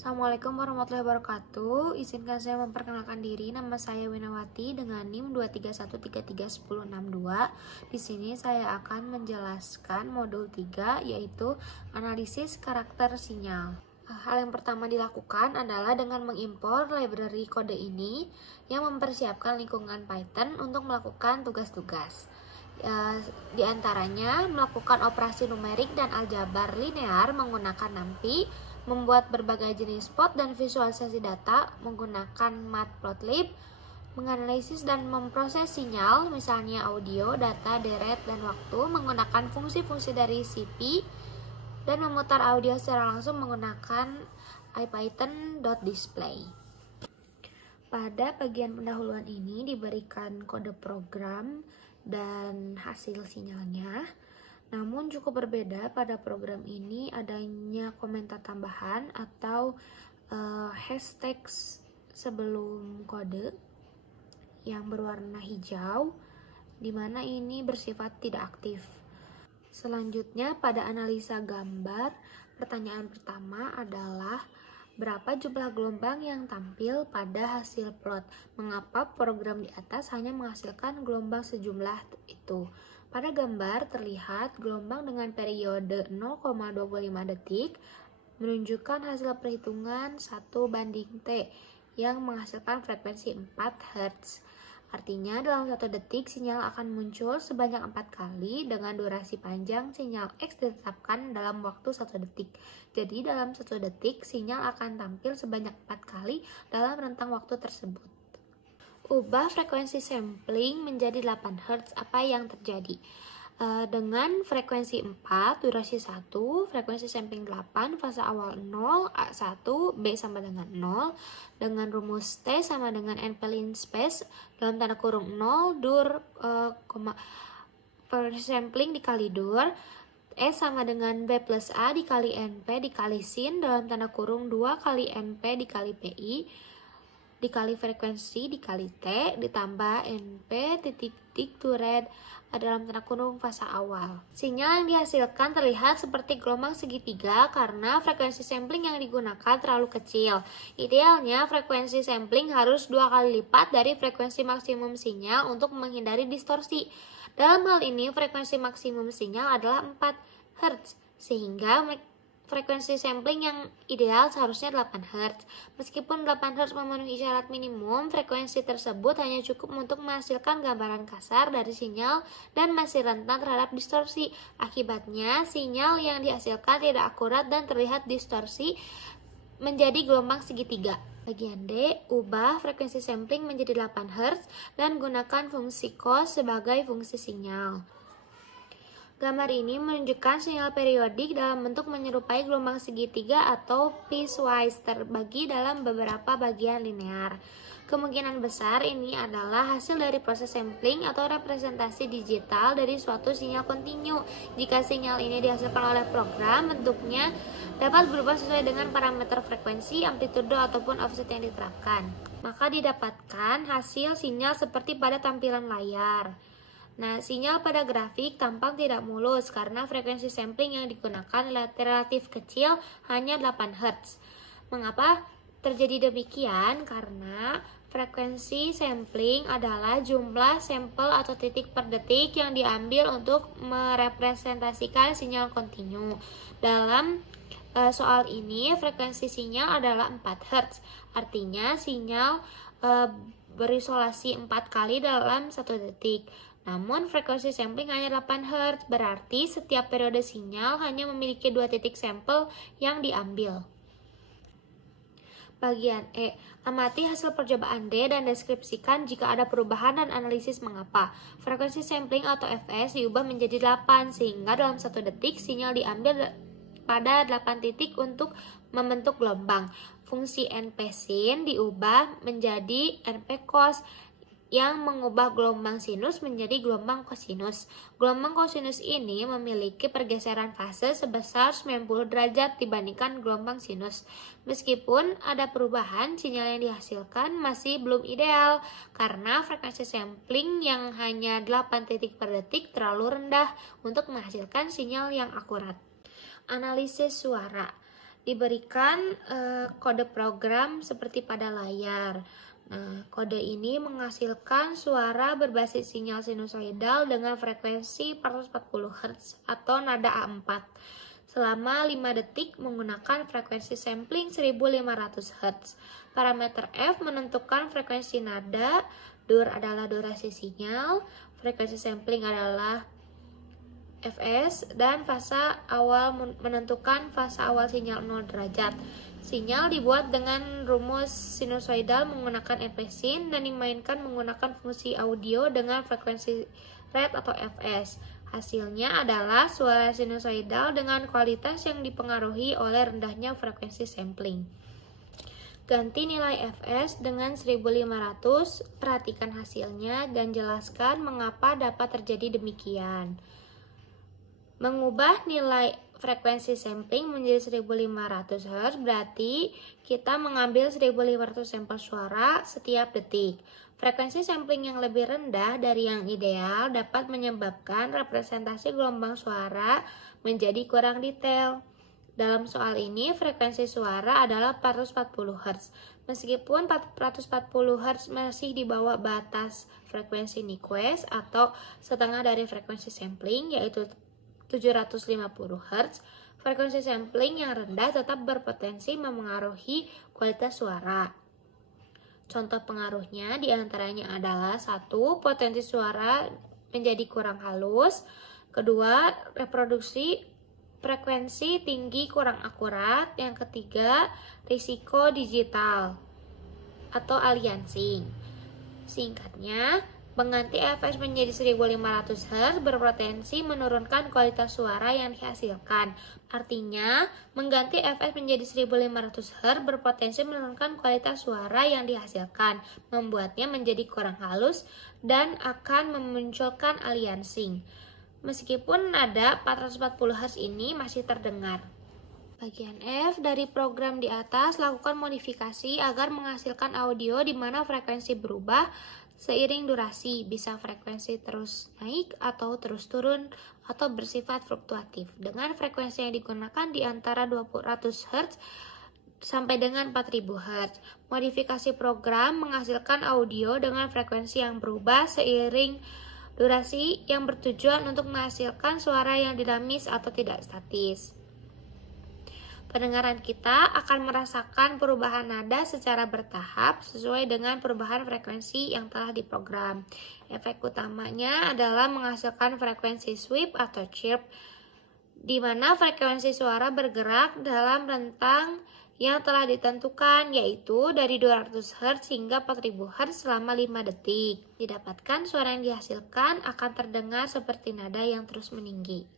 Assalamualaikum warahmatullahi wabarakatuh. Izinkan saya memperkenalkan diri. Nama saya Winawati dengan NIM 231331062. Di sini saya akan menjelaskan modul 3 yaitu analisis karakter sinyal. Hal yang pertama dilakukan adalah dengan mengimpor library kode ini yang mempersiapkan lingkungan Python untuk melakukan tugas-tugas. Di antaranya melakukan operasi numerik dan aljabar linear menggunakan NumPy, membuat berbagai jenis plot dan visualisasi data menggunakan Matplotlib, menganalisis dan memproses sinyal, misalnya audio, data, deret, dan waktu menggunakan fungsi-fungsi dari CP, dan memutar audio secara langsung menggunakan ipython.display. Pada bagian pendahuluan ini diberikan kode program dan hasil sinyalnya. Namun cukup berbeda pada program ini adanya komentar tambahan atau hashtag sebelum kode yang berwarna hijau, di mana ini bersifat tidak aktif. Selanjutnya pada analisa gambar, pertanyaan pertama adalah berapa jumlah gelombang yang tampil pada hasil plot? Mengapa program di atas hanya menghasilkan gelombang sejumlah itu? Pada gambar terlihat gelombang dengan periode 0,25 detik menunjukkan hasil perhitungan 1:T yang menghasilkan frekuensi 4 Hz. Artinya dalam 1 detik sinyal akan muncul sebanyak 4 kali dengan durasi panjang sinyal X ditetapkan dalam waktu 1 detik. Jadi dalam 1 detik sinyal akan tampil sebanyak 4 kali dalam rentang waktu tersebut. Ubah frekuensi sampling menjadi 8 Hz, apa yang terjadi? Dengan frekuensi 4, durasi 1, frekuensi sampling 8, fase awal 0, A1, B sama dengan 0, dengan rumus T sama dengan NP lin space, dalam tanda kurung 0, dur, frekuensi sampling dikali dur, S sama dengan B plus A dikali NP dikali sin, dalam tanda kurung 2 kali NP dikali PI, dikali frekuensi dikali T ditambah NP titik duret dalam tanda kurung fase awal. Sinyal yang dihasilkan terlihat seperti gelombang segitiga karena frekuensi sampling yang digunakan terlalu kecil. Idealnya frekuensi sampling harus 2 kali lipat dari frekuensi maksimum sinyal untuk menghindari distorsi. Dalam hal ini frekuensi maksimum sinyal adalah 4 Hz sehingga frekuensi sampling yang ideal seharusnya 8 Hz. Meskipun 8 Hz memenuhi syarat minimum, frekuensi tersebut hanya cukup untuk menghasilkan gambaran kasar dari sinyal dan masih rentan terhadap distorsi. Akibatnya, sinyal yang dihasilkan tidak akurat dan terlihat distorsi menjadi gelombang segitiga. Bagian D, ubah frekuensi sampling menjadi 8 Hz dan gunakan fungsi cos sebagai fungsi sinyal. Gambar ini menunjukkan sinyal periodik dalam bentuk menyerupai gelombang segitiga atau piecewise terbagi dalam beberapa bagian linear. Kemungkinan besar ini adalah hasil dari proses sampling atau representasi digital dari suatu sinyal kontinu. Jika sinyal ini dihasilkan oleh program, bentuknya dapat berubah sesuai dengan parameter frekuensi, amplitudo, ataupun offset yang diterapkan. Maka didapatkan hasil sinyal seperti pada tampilan layar. Nah, sinyal pada grafik tampak tidak mulus karena frekuensi sampling yang digunakan relatif kecil, hanya 8 Hz. Mengapa terjadi demikian? Karena frekuensi sampling adalah jumlah sampel atau titik per detik yang diambil untuk merepresentasikan sinyal kontinu. Dalam soal ini, frekuensi sinyal adalah 4 Hz. Artinya, sinyal berisolasi 4 kali dalam 1 detik. Namun frekuensi sampling hanya 8 Hz, berarti setiap periode sinyal hanya memiliki 2 titik sampel yang diambil. Bagian E, amati hasil percobaan D dan deskripsikan jika ada perubahan dan analisis mengapa. Frekuensi sampling atau fs diubah menjadi 8 sehingga dalam 1 detik sinyal diambil pada 8 titik untuk membentuk gelombang. Fungsi NP sin diubah menjadi NP cos yang mengubah gelombang sinus menjadi gelombang kosinus. Gelombang kosinus ini memiliki pergeseran fase sebesar 90 derajat dibandingkan gelombang sinus. Meskipun ada perubahan, sinyal yang dihasilkan masih belum ideal karena frekuensi sampling yang hanya 8 titik per detik terlalu rendah untuk menghasilkan sinyal yang akurat. Analisis suara. diberikan kode program seperti pada layar. Nah, kode ini menghasilkan suara berbasis sinyal sinusoidal dengan frekuensi 440 Hz atau nada A4 selama 5 detik menggunakan frekuensi sampling 1500 Hz. Parameter F menentukan frekuensi nada, dur adalah durasi sinyal, frekuensi sampling adalah Fs, dan fasa awal menentukan fasa awal sinyal 0 derajat. Sinyal dibuat dengan rumus sinusoidal menggunakan epesin dan dimainkan menggunakan fungsi audio dengan frekuensi red atau Fs. Hasilnya adalah suara sinusoidal dengan kualitas yang dipengaruhi oleh rendahnya frekuensi sampling. Ganti nilai Fs dengan 1500, perhatikan hasilnya dan jelaskan mengapa dapat terjadi demikian. Mengubah nilai frekuensi sampling menjadi 1500 Hz berarti kita mengambil 1500 sampel suara setiap detik. Frekuensi sampling yang lebih rendah dari yang ideal dapat menyebabkan representasi gelombang suara menjadi kurang detail. Dalam soal ini, frekuensi suara adalah 440 Hz. Meskipun 440 Hz masih di bawah batas frekuensi Nyquist atau setengah dari frekuensi sampling, yaitu 750 Hz, frekuensi sampling yang rendah tetap berpotensi memengaruhi kualitas suara. Contoh pengaruhnya diantaranya adalah 1. Potensi suara menjadi kurang halus. 2. Reproduksi frekuensi tinggi kurang akurat. Yang 3. Risiko digital atau aliasing. Singkatnya, mengganti Fs menjadi 1500 Hz berpotensi menurunkan kualitas suara yang dihasilkan. Artinya, mengganti Fs menjadi 1500 Hz berpotensi menurunkan kualitas suara yang dihasilkan, membuatnya menjadi kurang halus dan akan memunculkan aliasing. Meskipun nada 440 Hz ini masih terdengar. Bagian F dari program di atas, lakukan modifikasi agar menghasilkan audio di mana frekuensi berubah seiring durasi, bisa frekuensi terus naik atau terus turun atau bersifat fluktuatif dengan frekuensi yang digunakan di antara 200 Hz sampai dengan 4000 Hz. Modifikasi program menghasilkan audio dengan frekuensi yang berubah seiring durasi yang bertujuan untuk menghasilkan suara yang dinamis atau tidak statis. Pendengaran kita akan merasakan perubahan nada secara bertahap sesuai dengan perubahan frekuensi yang telah diprogram. Efek utamanya adalah menghasilkan frekuensi sweep atau chirp, di mana frekuensi suara bergerak dalam rentang yang telah ditentukan, yaitu dari 200 Hz hingga 4000 Hz selama 5 detik. Didapatkan suara yang dihasilkan akan terdengar seperti nada yang terus meninggi.